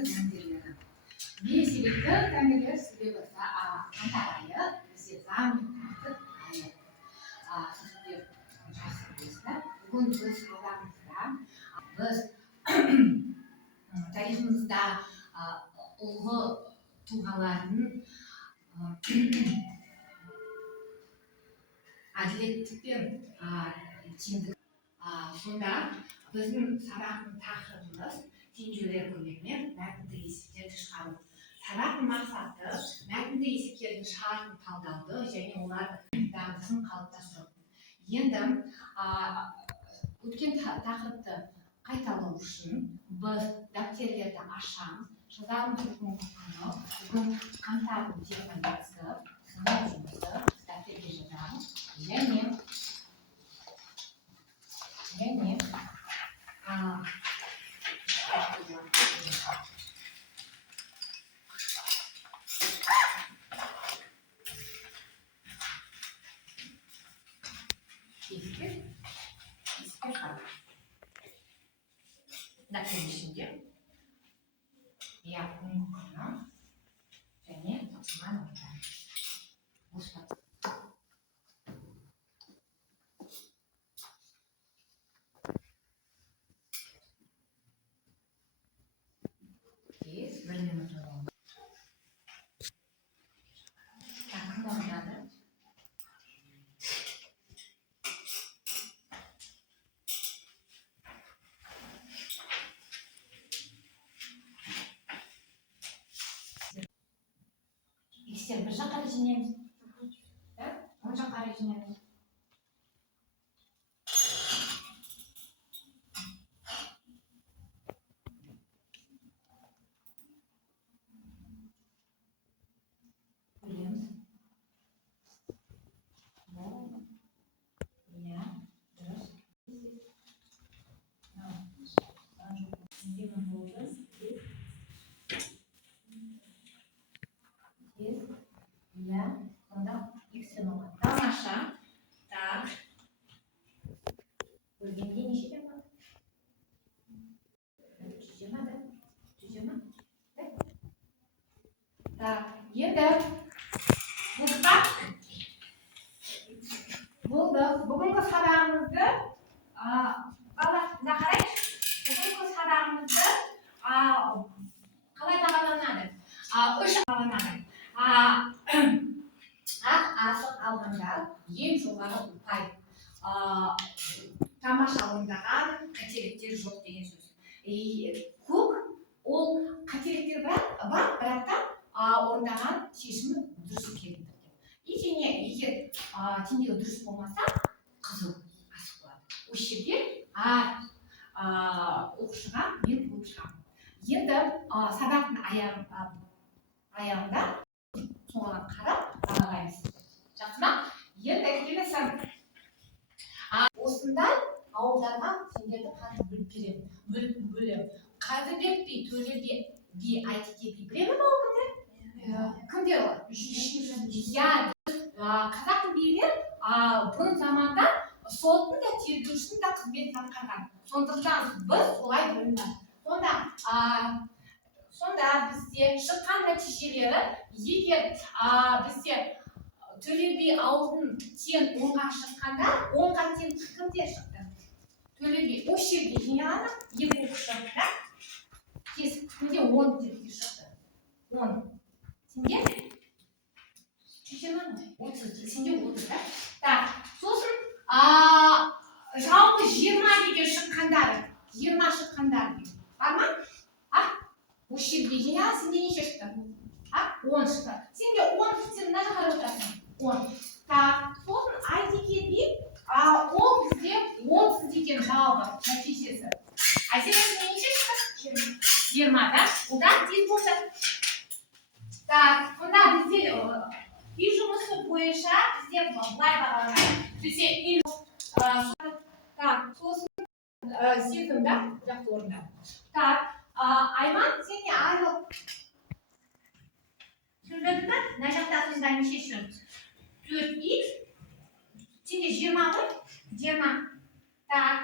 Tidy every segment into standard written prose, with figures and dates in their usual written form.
заңгерлері. Не себепті заңгерлер себебі қаңтар айы бізде заң мен тәртіп айы. Сіздер жақсы білесіздер. Бүгін біз алдарыңызда біз тарихымызда ұлы тұлғалардың әділеттік пен теңдік. Сонда біздің сабақтың тақырыбымыз теңдеулер көмегімен мәтінді есептерді шығару. Сабақтың мақсаты мәтінді есептердің шығаратын талдауды және олардың дағдысын қалыптастыру. Енді өткен тақырыпты қайталау үшін біз дәптерлерді ашамыз, жазамыз бүгінгі күні, бүгін қаңтардың 20-сы сынып жұмысы дәптерге жазамыз және дәптердің ішінде бүгінгі күні және bir minut oldu. İşte bir жаққа жинаймыз. Оң жаққа жинаймыз. Тамаша. Так. Бөлгенде нешеде бар? 120, да? 120? Так, енді болды. Бүгінгі сабағымызды баласына қарайшы. Бүгінгі сабағымызды қалай бағаланады? 3 бағаланады. Асық алғанда ең жоғары ұпай. Тамаша орындаған қателіктер жоқ деген сөз. Көк ол қателіктер бар, бірақ та орындаған шешімі дұрыс екендігін. Және егер теңдеу дұрыс болмаса, қызыл асық болады. Осы жерде оқушыға мен болып шығамын. Енді сабақтың аяғында соған қарап бағалаймыз. Жақсы ма? Енді келесі осындай ауылдарға сендерді қазір бөліп бөлем. Қадырбек би, Төлебек би, Айтеке би біле ме кімдер? Кімдер олар? Қазақтың билер бұрын заманда соттың да тергеушінің да қызметін атқарған. Сондықтан біз солай бөлінді. Сонда бізде шыққан нәтижелері, егер бізде Төле би ауылдың тең 10-ға шыққанда, 10-ға тең кімдер шықты? Төле би осы жерге жиналады, екі оқушы, да? Кімде 10 теңге шықты? 10. Сенде? 30, сенде 30, да? Так, сосын жалпы 20 деген шыққандары, 20 шыққандары бар ма? Осы жерге жиналады, сенде неше шықты? 10 шықты. Сенде 10, сен мына жаққа отырасың. 10. Так, сосын Айтеке би, ол бізде 30 деген жалпы нәтижесі. Сенде неше шықты? 20, да? Одан тез болды. Так, сонда бізде үй жұмысы бойынша бізде былай бағаланады. Бізде так, сосын сезім, да? Жақсы орында. Так, Айман, сен не арыл? Түсіндіңіз бе? Мына жақта сонда неше шығады? 4х. Сенде 20 ғой? 20. Так,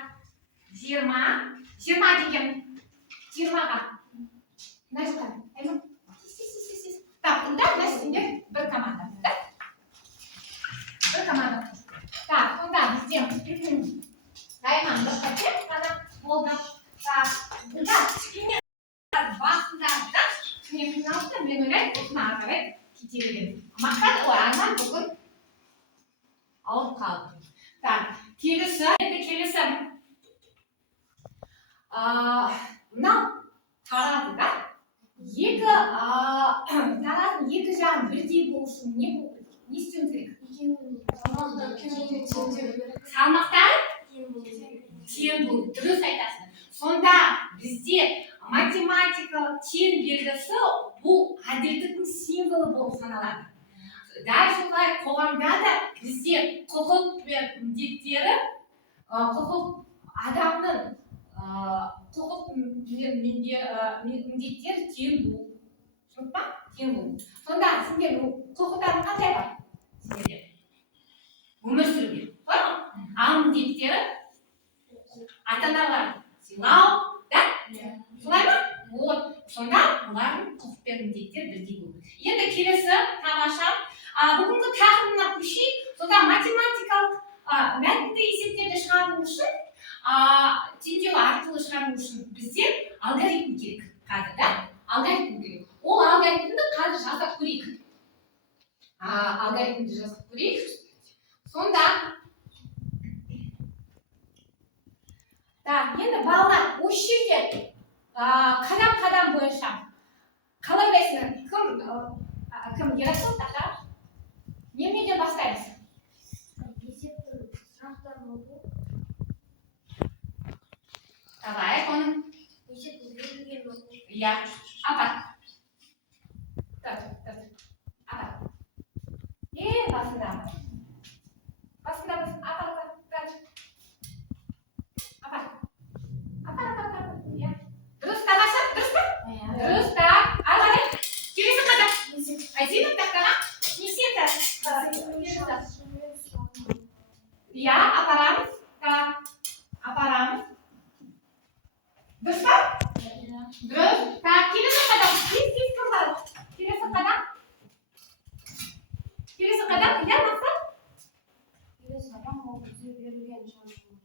20 деген 20-ға. Мына кішкене қиналды да мен ойлаймын осыны ары қарай кете беремін. Мақсат ой арман бүгін ауырып қалды. Так, келесі мынау таразы да. Тараздың екі жағын бірдей болу үшін не істеуіміз керек? Салмақтары тең болу. Дұрыс айтасың. Сонда бізде математикалық тең белгісі бұл әділдіктің символы болып саналады. Дәл солай қоғамда да бізде құқық пен міндеттері, адамның құқық міндеттері тең болу. Түсініп па? Тең болу. Сонда сендер құқықтарың қандай бар? Сендерде өмір сүруге. Солай ма? Ал міндеттері ата-аналар сыйлау, да? Солай ма? Вот. Сонда олардың құқық пен міндеттері бірдей болу. Енді келесі тамаша. Бүгінгі тақырыбына көшейік. Сонда математикалық мәтінді есептерді шығару үшін, теңдеу арқылы шығару үшін бізде алгоритм керек. Қазір, да? Алгоритм керек. Ол алгоритмді қазір жасап көрейік. Алгоритмді жасап көрейік. Сонда енді балалар осы жерде қадам бойынша қалай ойлайсыңдар? Кім Ярослав тақа? Неден бастаймыз? Есептің сұрақтар болу. Давай, оның. Есептің берілген болу. Я. Апат. Апат. Басында. Апат. Я. Дұрыс табаша? Дұрыс па? Дұрыс та. Алай. Келесі қадам. Один тақтаға. Я, апарамыз. Апарамыз. Дұрыс па? Дұрыс. Келесі қадам. Келесі қадам. Я, мақсат? Келесі қадам ол бізде берілген шамшылық.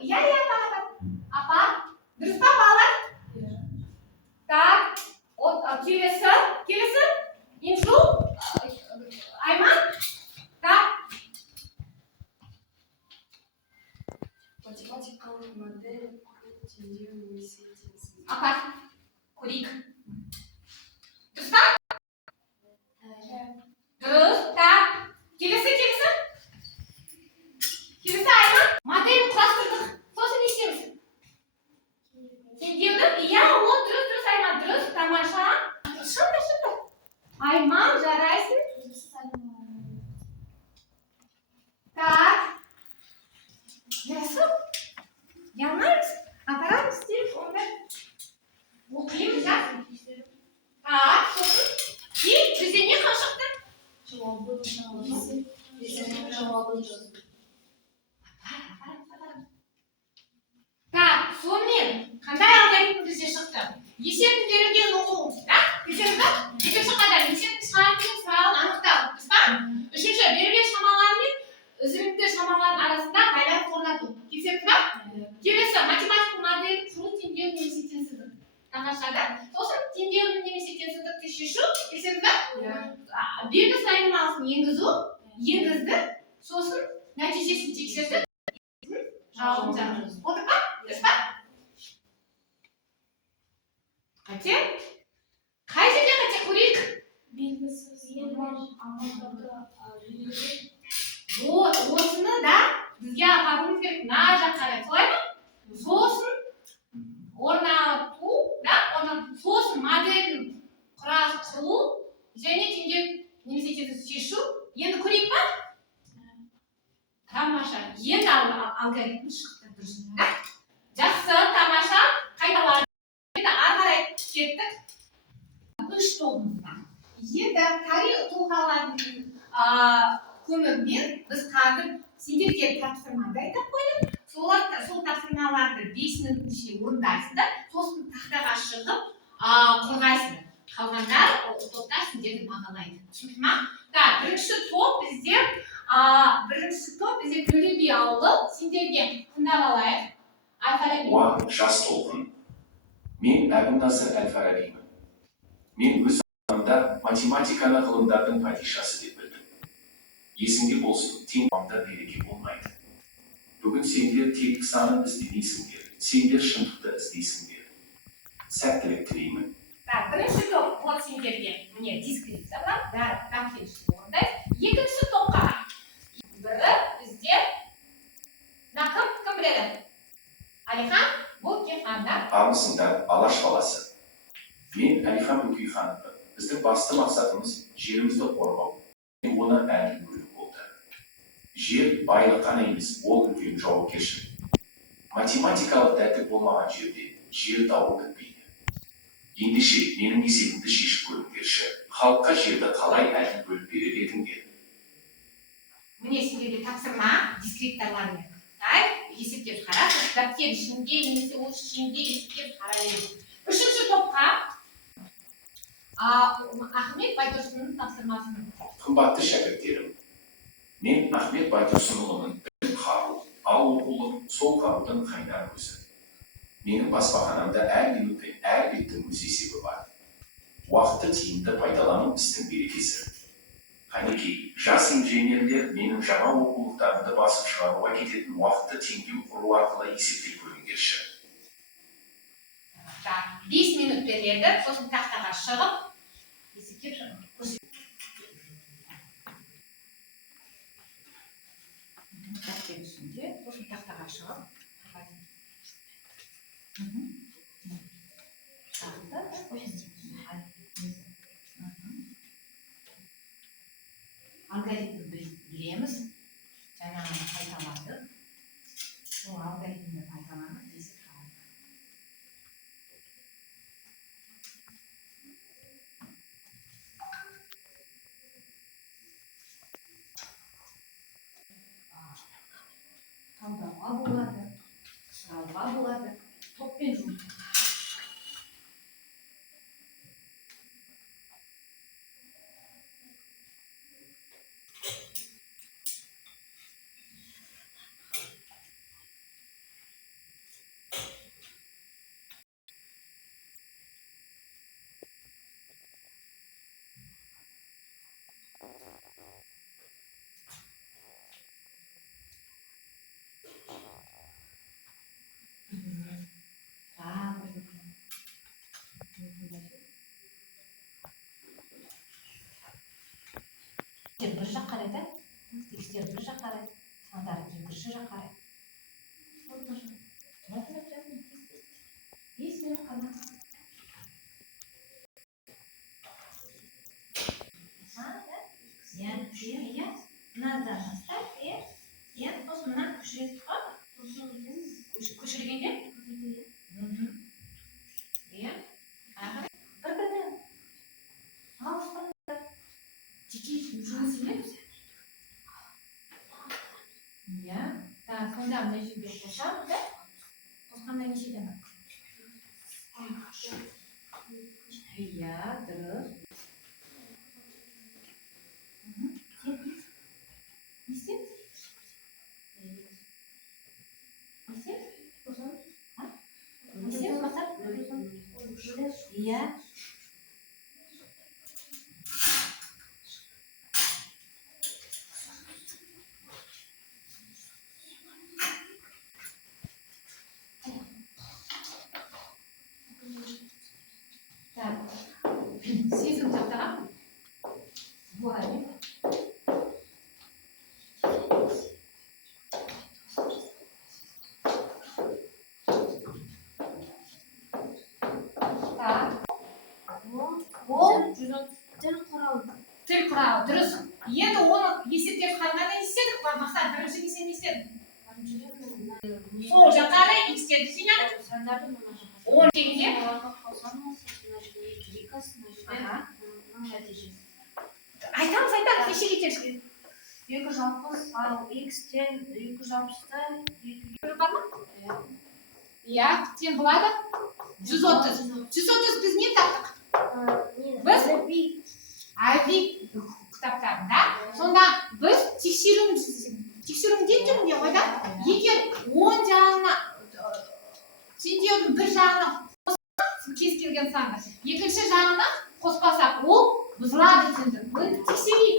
Я, апа. Дұрыс па, балалар? Келесі. Инжу. Айман. Математикалық модель теңдеу немесе теңсіздік. Апат. Көрейік. Дұрыс па? Дұрыс. Келесі. Келесі Айман. Модель құрастырдық. Сосын не істейміз? Теңдеуді? Иә, ол дұрыс Айман. Дұрыс. Тамаша. Шынды. Айман, жарайсың. Ярослав. Yanlarız. Aparat istiyoruz onları. Okuyayım ya. Sosun. Bize ne kaşıktı? Cevabı Сонымен қандай алгоритм бізде шықты? Есептің берілгенін оқу. Екінші қадам есептің шығаратын сұрағын анықтау. Дұрыс па? Үшінші берілген шамалар мен үзілімді шамалардың арасында байланыс орнату. Келісеміз ба? Келесі математикалық модель құру, теңдеу немесе теңсіздік. Тамашада. Сосын теңдеу немесе теңсіздікті шешу. Келісеміз ба? Белгісіз айнымалысын енгізді. Сосын нәтижесін тексерді. Жауабын жаздыңыз. Отыр па? Дұрыс па? Қате? Қай жерде қате көрейік? белгісіз амалдарды Вот, осыны да бізге апаруымыз керек. Мына жаққа қарай. Солай ма? Сосын орнату, сосын моделін құру және теңдеу немесе теңсіздікті шешу. Енді көрейік па? Тамаша. Енді алгоритм шықты. Дұрыс. Жақсы, тамаша. Қайталады. Енді ары қарай кеттік. Үш тобымызда. Енді тарих тұлғалардың көмегімен біз қазір сендерге тапсырманы айтып қойдық. Сол тапсырмаларды 5 минут ішінде орындайсыңдар. Сосын тақтаға шығып қорғайсыңдар. Қалғандар топтар сендерді бағалайды. Түсінді ма? Бірінші топ бізде Төле би ауылы. Сендерге тыңдап алайық. Уа, жас толқын. Мен Әбу Насыр әл-Фарабимін. Мен өз заманымда математиканы ғылымдардың падишасы деп білдім. Есіңде болсын, тең қоғамда береке болмайды. Бүгін сендер тек санын іздемейсіңдер, сендер шындықты іздейсіңдер. Сәттілік тілеймін. Так, бірінші топ, вот сендерге, міне дискрипция бар, бәрі тәпкелші орындайсыз. Екінші топқа бірі бізде кім біледі? Әлихан Бөкейхандар. Армысыңдар, Алаш баласы. Мен Әлихан Бөкейхановпын. Біздің басты мақсатымыз жерімізді қорғау. Оны әлі бөлу болды. Жер байлық қана емес, ол үлкен жауапкершілік. Математикалық дәті болмаған жерде жер дауы бітпейді. Ендеше менің есебімді шешіп көріңдерші. Халыққа жерді қалай әлі бөліп берер едіңдер? Міне сендерге тапсырма, дискриптарлармен. Есептеп қарасыз, дәптер ішінде немесе ол ішінде есептеп қарайсыз. Үшінші топқа Ахмет Байтұрсынның тапсырмасын. Қымбатты шәкірттерім, мен Ахмет Байтұрсынұлының білім қару, ал оқулық сол қарудың қайнар көзі. Менің баспаханамда әр минут пен әр беттің өз есебі бар. Уақытты тиімді пайдалану істің берекесі. Қанекей, жас инженерлер менің жаңа оқулықтарымды басып шығаруға кететін уақытты теңдеу құру арқылы есептеп көріңдерші. 5 минут беріледі, сосын тақтаға шығып, есептеп шығып. Дәптер ішінде, сосын тақтаға шығып. Алгоритмді білеміз, жаңағы қайталадық. Сол алгоритмді қайталанып, есеп қалады. Талдауға болады, сұрауға болады, топпен жұмыс. Bir жақ қарайды, текстер бір жақ қарайды, сандар екінші жақ қарайды. Бес минут қана. Мынадан бастап, сосын мына көшіресіз ғой? Көшіргенде? Бір-бірінен алыстан жеке жұмыс емес. Так, сонда мына жерге қосамыз, да? Қосқанда нешеден бар? Дұрыс. Сезім тақтаға. Бұлай. Тіл құралы, дұрыс. Енді оны есептеп қарағанда не істедік? Мақсат, бірінші кесен не істедік? Сол жаққа қарай x-терді жинадық. 10 тегінде. Айтамыз, неше кетер? 260, ал x-тен 260-та 2 бар ма? Тең болады? 130. 130 біз не таптық? Біз? Айвик кітаптарында. Сонда біз тексерудің түрінде ғой да? Егер 10 жағына, теңдеудің бір жағына кез келген санды, екінші жағына қоспасақ ол бұзылады түсіндік. Оны тексерейік.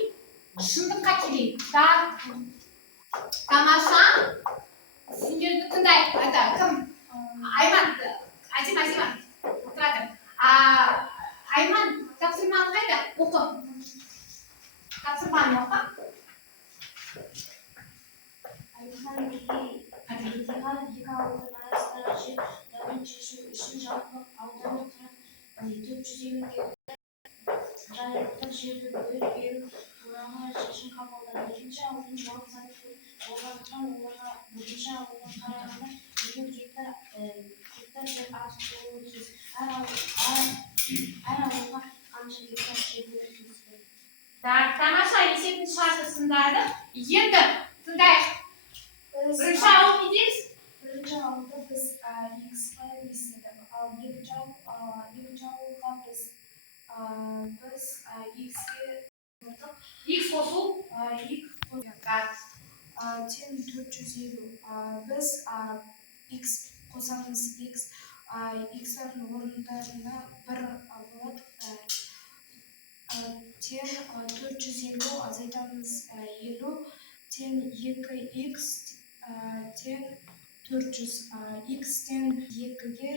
Шындыққа келейік. Тамаша. Сендерді тыңдайық. Кім? Айман. Азима. Отырады. Айман, тапсырманы қайда? Оқы. Тапсырманы оқы. Айман екі ауылдың арасындағы жер дауын шешу үшін жалпы ауданы 450 гектар жайлылық жерді бөліп беру туралы шешім қабылдады. Екінші ауылдың жауап саны болғандықтан оларға бірінші ауылға қарағанда 20 гектар жер артық болуы тиіс. Әр ауылға қанша гектар жер беруі тиіс. Тамаша, есебін шартысындады. Енді тыңдайық. Бірінші ауыл не дейміз? Бірінші ауылда біз X-қа естедік, ал екінші ауылға біз X-ке ұрдық. X қосу? Тең 450. Біз X қосамыз X-ның орындарына бір болады. Тең 450 азайтамыз 50. Тең 2X тең 400. X-тен 2-ге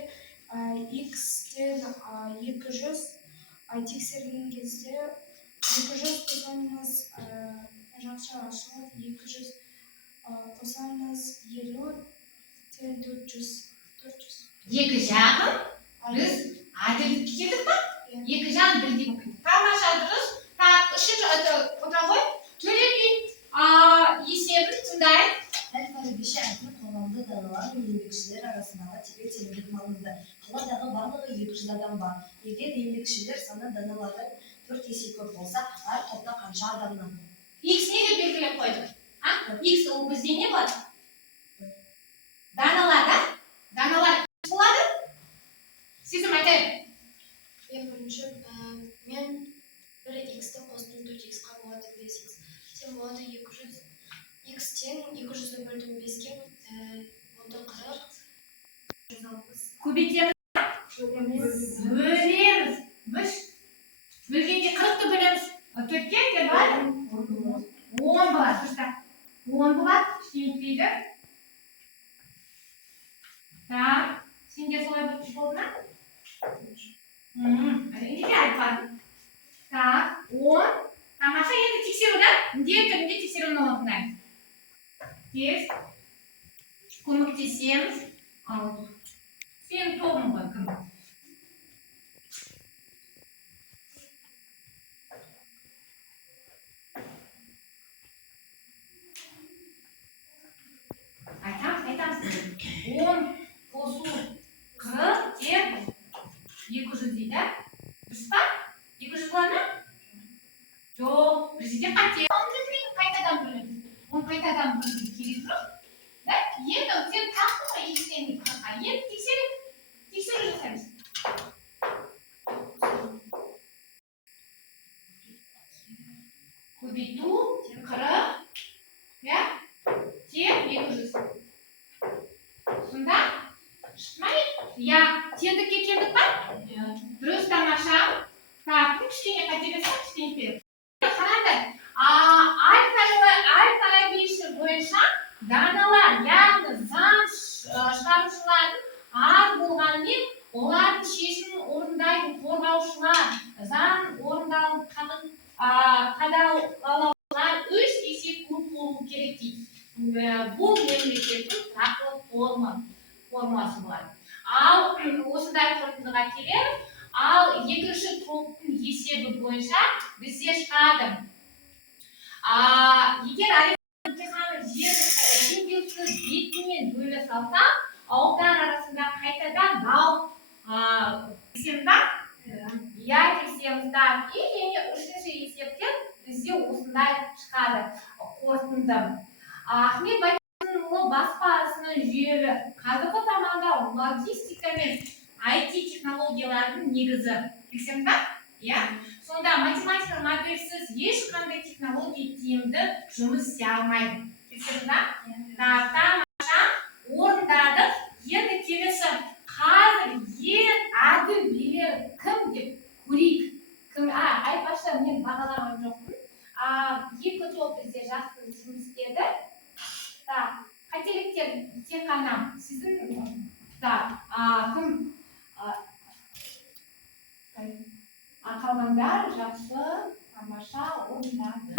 X-тен 200 тексерген кезде 200 қосамыз жақша ашылады. 200 қосамыз 50 тең 400. Екі жағын біз әділдікке келдік па? Екі жағын бірдей оқиды. Тамаша, дұрыс. Үшінші отыра ғой. Төле би есебін тыңдайық. Әл-Фарабише әкім қоғамды даналар мен еңбекшілер арасындағы тепе-теңдік маңызды. Қаладағы барлығы 200 адам бар. Егер еңбекшілер саны даналардан 4 есе көп болса, әр топта қанша адамнан? X неге белгілеп қойдық? X ол бізде не болады? Даналар, да? Даналар X болады? Сезім айтайын. Мен бір X-ті қостым 4X-қа болады 5X. Сен болады 200. X-тен 200-ді бөлдім 5-ке, онда 40. Көбейтеміз. Бөлеміз. Бөлгенде 40-ті бөлеміз. 4-ке де бар? 10 болады. Дұрыста. 10 болады. Ештеңе сенде солай болды ма? Неге айтып бардың? 10. Тамаша, енді тексеру, да? Міндетті тексеруін орындаймыз. Тез. Көмектесеміз. Сен тобың ғой кім? Айтамыз. 10 қосу 40 деп 200 дейді. Дұрыс па? 200 болады ма? Жоқ, бізде қате. Қайтадан бөлеміз. Оны қайтадан бөлуге керек жоқ. Енді сен тақтың ғой X-тен 40-ға. Енді тексеру жасаймыз. Көбейту 40 тең 200. Сонда шықма ме? Теңдікке келдік па? Дұрыс, тамаша. Кішкене қателесіп, кішкене беріп. Қараңдар, Әл-Фарабиші бойынша даналар, яғни заң шығарушылардың аз болғанымен, олардың шешімін орындайтын қорғаушылар, заң орындауын қадағалаушылар 3 есе көп болу керек дейді. Бұл мемлекеттің тұрақты формасы болады. Ал осындай қорытындыға келеміз. Ал екінші топтың есебі бойынша бізде шығады. Егер емтиханы жеңілсіз бетімен бөле салса, ауылдар арасында қайтадан дау есебі бар? Есебіміз бар. Және үшінші есептен бізде осындай шығады қорытынды. Ахмет Байтұрсынұлы баспасының жүйелі қазіргі заманда логистика мен IT технологиялардың негізі. Білсем ба? Сонда математика модельсіз ешқандай технология тиімді жұмыс істей алмайды. Білсем ба? Тамаша орындадық. Енді келесі қазір ең әділ билер кім деп көрейік. Жақсы, мен бағалаған жоқпын. Екі топ бізде жақсы жұмыс істеді. Қателіктер тек қана сіздің кім қалғандар жақсы тамаша орындады.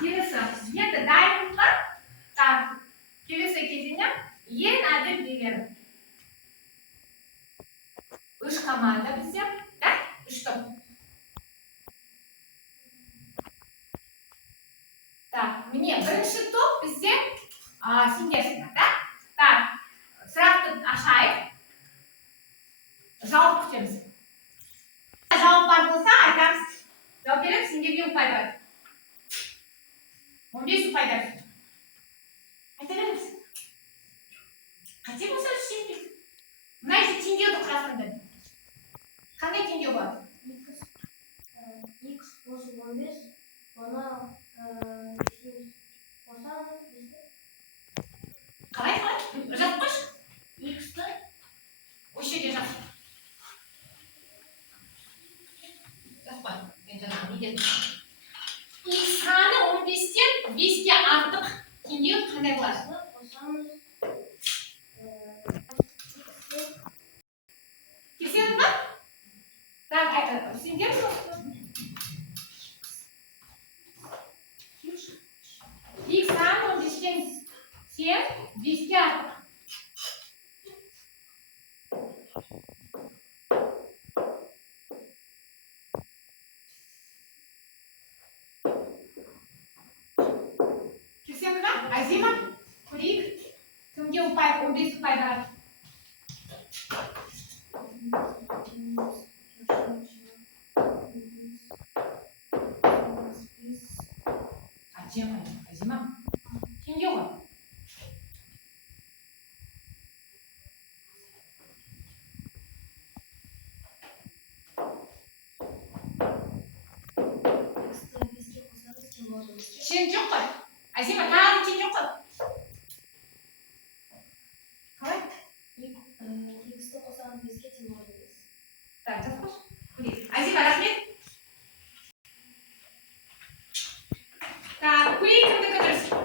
Келесі енді дайынбыз ба? Келесі кезеңі ең әділ билер. 3 команда бізде, 3 топ. Міне, бірінші топ бізде сендерсіңдер, сұрақты ашайық. Жауап күтеміз. Жауап бар болса, айтамыз. Жауап береміз, сендерге ұпай бар. 15 ұпай бар. Айта береміз. Қате болса, үшеміз. Мына жерде теңдеуді құрастырды. Қандай теңдеу болады? X қосу 15, оны қосамыз бізде. Қалай? Жазып қойшы. X-ті Осы жерде жазып. Жазып қой. Мен жаңағы не дедім? X саны 15-тен 5-ке артық теңдеу қандай болады? қосамыз. Келсеңіз ба? Сендер соқты. X саны 15-тен сен 5-ке артық. Келсеңіз ба? Азима, көрейік. Кімге ұпай, 15 ұпай бар? Азима, кімге ғой? Сен жоқ қой. Азима, тағы сен жоқ қой. Қалай? X-ті қосамыз 5-ке тең болады. Жазып қойшы. Азима, рахмет. Көрейік кімді кідірсің.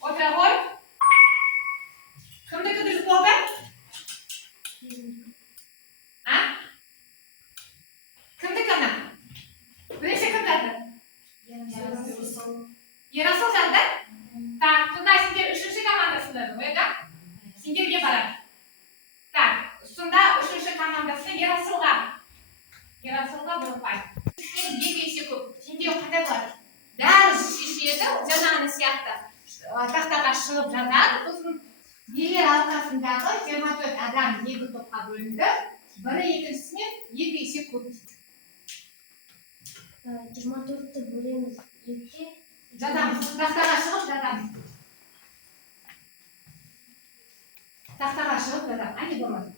Отыра ғой. Кімді кідірсің болды? Кімді кімді? Бірінші кім жазды? Ерасыл жазды? Сонда сендер үшінші командасында ойда? Сендерге барады. Сонда үшінші командасы Ерасылға. Ерасылға бір ұпай. Сен 2 есе көп. Теңдеу қандай болады? Бәрі шешеді, жаңағыны сияқты. Тақтаға шығып жазады. Сосын билер алқасындағы 24 адам 2 топқа бөлінді. Бірі екіншісінен 2 есе көп дейді. 24-ті бөлеміз 2-ке. Жазамыз. Тақтаға шығып жазамыз. Тақтаға шығып жазамыз. Әне болмады.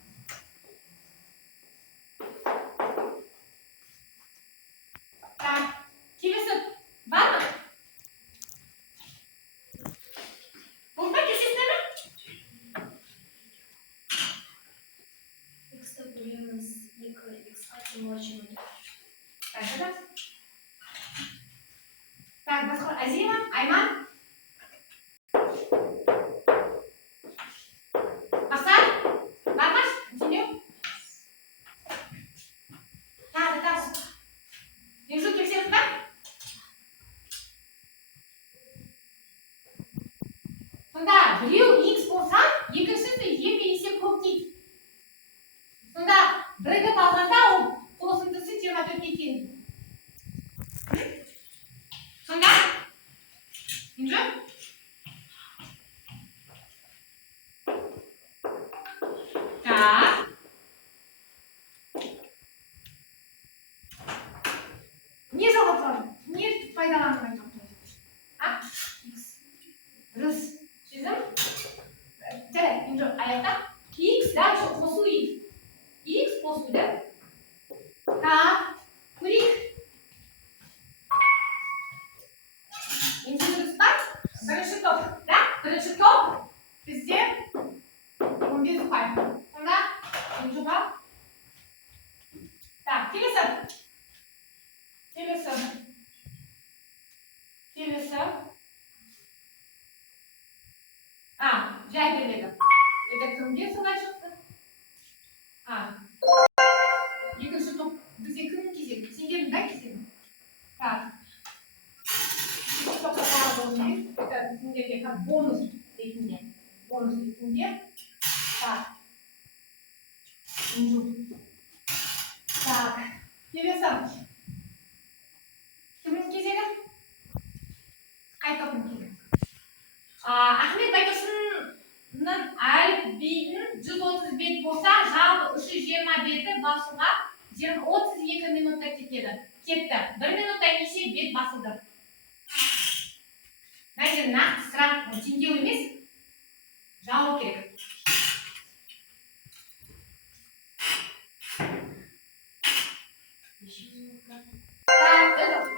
Келесі бар ма? Болды ма? Келсесіздер ме? X-ті бөлеміз 2X-қа тең болады. Жазамыз. Басқа Азима, Айман. Мақсат, бар ма? Теңдеу? Тағы. Теңдеу келсеңіз ба? Сонда біреу X болса, екіншісі 2 есе көп дейді. Сонда бірігіп алғанда ол қосындысы 24-ке тең. Сонда? Инжо? Не жауап тұрады? Не пайдаланмай тұрады? Дұрыс. Сезім? Жарайды, Инжо, аяқта. X дальше қосу ет. X қосу, да? Көрейік. Дұрыс па? Бірінші топ, да? Бірінші топ бізде 15 ұпай. Сонда Инжоға Келесі. Жай береді. Это кімге солай шықты? Екінші топ бізде кімнің кезегі? Сендердің да кезегі? Так. Екінші топқа тағы болмайыз. Это сендерге как бонус ретінде. Бонус ретінде. Так. Так. Келесі. Кімнің кезегі? Қай топтың кезегі? Ахмет Байтұрсынның әліпбидің 130 бет болса, жалпы 320 беті басуға 32 минутта кетті. 1 минутта неше бет басылды? Мәжір нақты сұрақ теңдеу емес, жауап керек.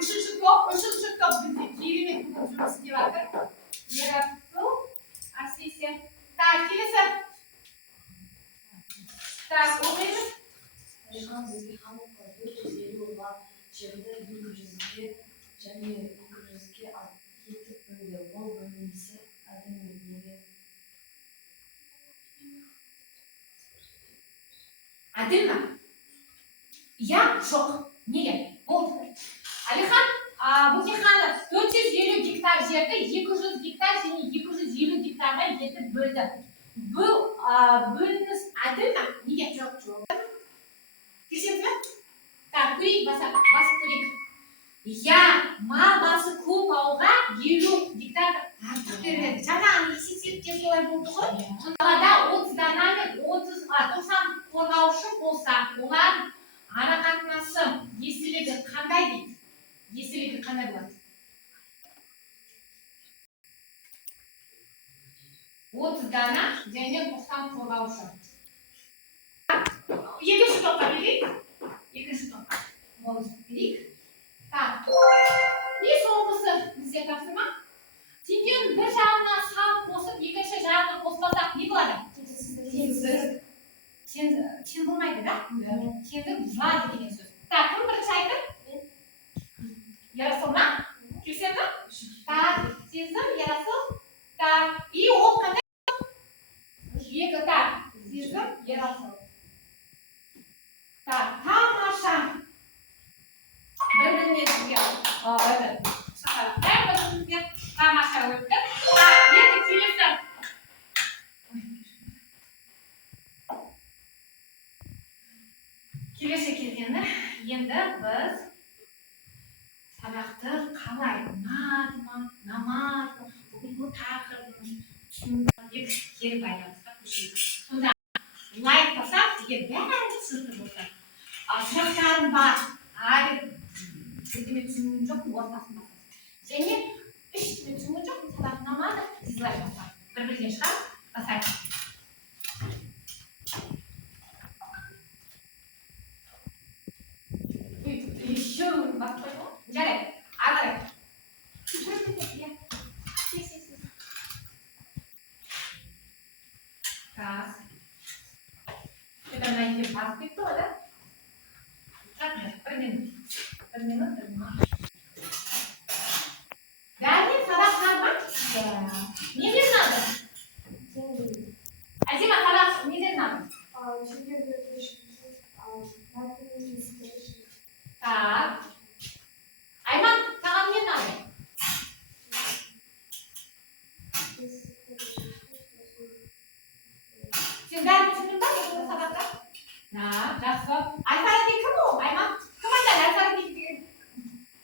Үшінші топ бізде керемет бүгін жұмыс істеп жатыр. Ерасыл, Асесе. Так, келесі. Так, оқимыз. Алихан бізге ханука 450 ұлға жерді 200-ге және 200-ге етіп бөлді. Ол бөлінісі әділ неге? Әділ ма? Я жоқ. Неге? Болды. Алихан, Бөкейханы 450 гектар жерді 200 гектар және 250 гектарға етіп бөлді. Бұл бөлініс әділ ма? Неге? Жоқ. Кешеміз бе? Так, көрейік, басып көрейік. Я, мал басы көп ауылға 50 гектар артық береді. Жаңағы есептеп солай болды ғой. Қалада 30 дана мен 90 қорғаушы болса, олар ара қатынасы еселігі қандай дейді? Еселігі қандай болады? 30 дана және 90 қорғаушы. Екінші топқа берейік. Екінші топқа. Бонус берейік. Так. Не соңғысы бізде тапсырма? Теңгенің бір жағына салып қосып, екінші жағына қоспасақ не болады? Тең болмайды, да? Теңдік бұзылады деген сөз. Так, кім бірінші айтты? Ярасыл ма? Келсем бе? Так, сезім, Ярасыл. Так, и ол қандай? Екі, так, сезім, Ярасыл. Так, тамаша. Бір-біріне бізге бәрі тамаша өтті. Так, енді келесі. Келесі кезеңі енді біз сабақты қалай намаз бүгінгі тақырыбымыз түсіндіріп кері байланысқа көшейік. Сонда лайк басақ сізге бәрі түсінікті болса. Сұрақтарым бар. Бірдеме түсінген жоқ, ортасын басасыз. Және ештеме түсінген жоқ, сабақ ұнамады, дизлайк басасыз. Бір-бірден шығар, басайық. Еще баспай ма? Жарайды. Ары қарай. Так. Это найти басып кетті ғой, да? Bir minut. Бәріне сабақ бар ма? Неден надо? Азима, сабақ неден надо? Так. Айман, саған не надо? Сен бәрін түсіндің ба? Осы сабақта? Жақсы. Аль-Фараби кім ол? Айман, кім айтады Аль-Фараби деген?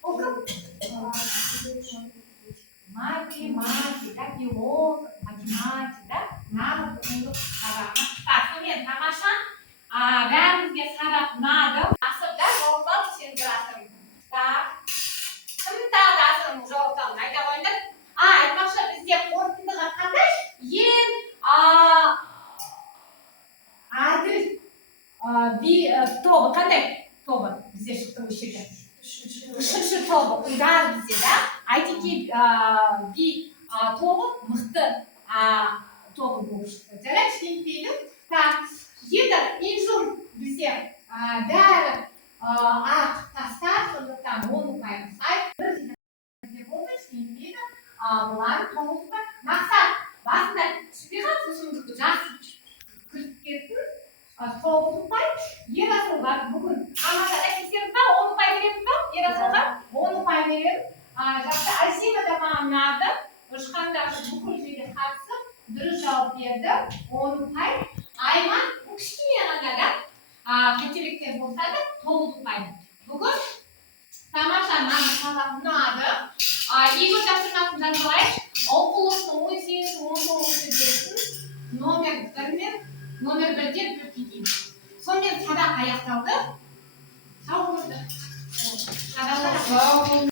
Ол кім? Математика, философ, математик, да? Нағыз бүгінгі сабаққа. Так, сонымен тамаша. Бәрімізге сабақ ұнады. Асып да жауаптан сенді асырым. Так. Кім тағы да асырым жауаптан айта қойыңдар. Айтпақшы бізде қорытындыға қандай? Ең әділ тобы қандай? Тобы бізде шықты осы жерде. Үшінші тобы ұйдар бізде, да? Айтеке би тобы мықты тобы болып шықты. Жарайды, кішкентпейді. Так, енді инжур бізде бәрі тоғыз ұпай. Ерасылға бүгін амада әкесеміз ба, 10 ұпай береміз ба? Ерасылға 10 ұпай береміз. Жақсы, Арсена да маған ұнады. Ұшқандағы бүкіл жерге қатысып, дұрыс жауап берді. 10 ұпай. Айман, бұл кішкене ғана да қателіктер болса да 9 ұпай. Бүгін тамаша маған сабақ ұнады. Егер тапсырмасын жазып алайық. Оқулықтың 18-19 берсін. Номер 1-де бір кетейін. Сонымен сабақ аяқталды. Сау болыңыздар.